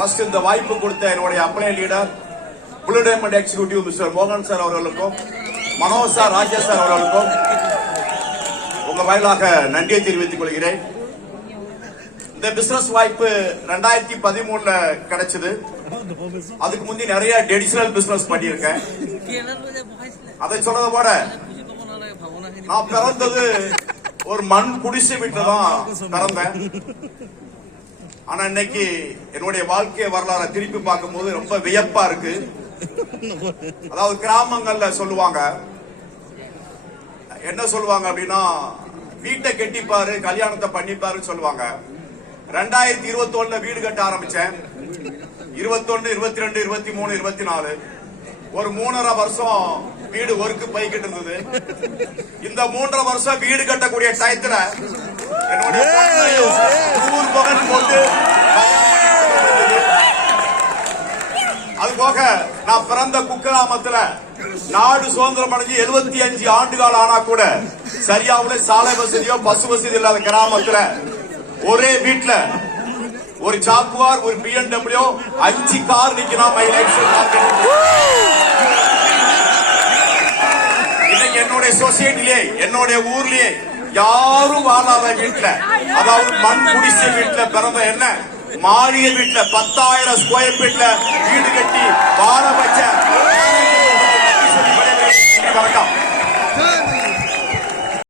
First இந்த வாய்ப்பு கொடுத்த என்னுடைய apply leader blue diamond executive mister மோகன் சார் அவர்களுக்கும் மனோஜ் சார் ராஜேஷ் சார் அவர்களுக்கும் உங்க வாயிலாக நன்றியை தெரிவித்துக் கொள்கிறேன். இந்த பிசினஸ் வாய்ப்பு 2013 கிடைச்சது. அதுக்கு முந்தி நிறைய ட்ரெடிஷனல் பிசினஸ் பண்ணியிருக்கேன். அதை சொல்றத போட நான் பிறந்தது ஒரு மண் குடிசை வீட்டுல தான் பிறந்தேன். ஆனா இன்னைக்கு என்னுடைய வாழ்க்கை வரலாறை திருப்பி பார்க்கும் போது ரொம்ப வியப்பா இருக்கு. அதாவது கிராமங்கள்ல சொல்லுவாங்க, என்ன சொல்லுவாங்க அப்படின்னா, வீட்டை கட்டிப்பாரு கல்யாணத்தை பண்ணிப்பாருன்னு சொல்லுவாங்க. 2021 வீடு கட்ட ஆரம்பிச்சேன். 21, 22, 23, 24 ஒரு 3.5 வருஷம் வீடு ஒர்க்கு போய்கிட்டு இருந்தது. இந்த 3.5 வருஷம் வீடு கட்டக்கூடிய டயத்துல என்னுடைய பகன் போட்டு அது போக நான் பிறந்த குக்கிராமத்துல நாடு சுதந்திரம் அடைஞ்சு 75 ஆண்டுகள் ஆனா கூட சரியாவுல சாலை வசதியோ பஸ் வசதி இல்லாத கிராமத்துல ஒரே வீட்டுல ஒரு ஜாக்குவார், ஒரு BMW, 5 கார் நிக்கணும். இன்னைக்கு என்னுடைய சொசைட்டிலே என்னுடைய ஊர்லயே யாரும் வாழாத வீட்டுல, அதாவது மண் குடிசை வீட்டுல பிறந்த என்ன மாளிகை வீட்டுல 10,000 ஸ்கொயர் ஃபீட்ல வீடு கட்டி வாழ வச்ச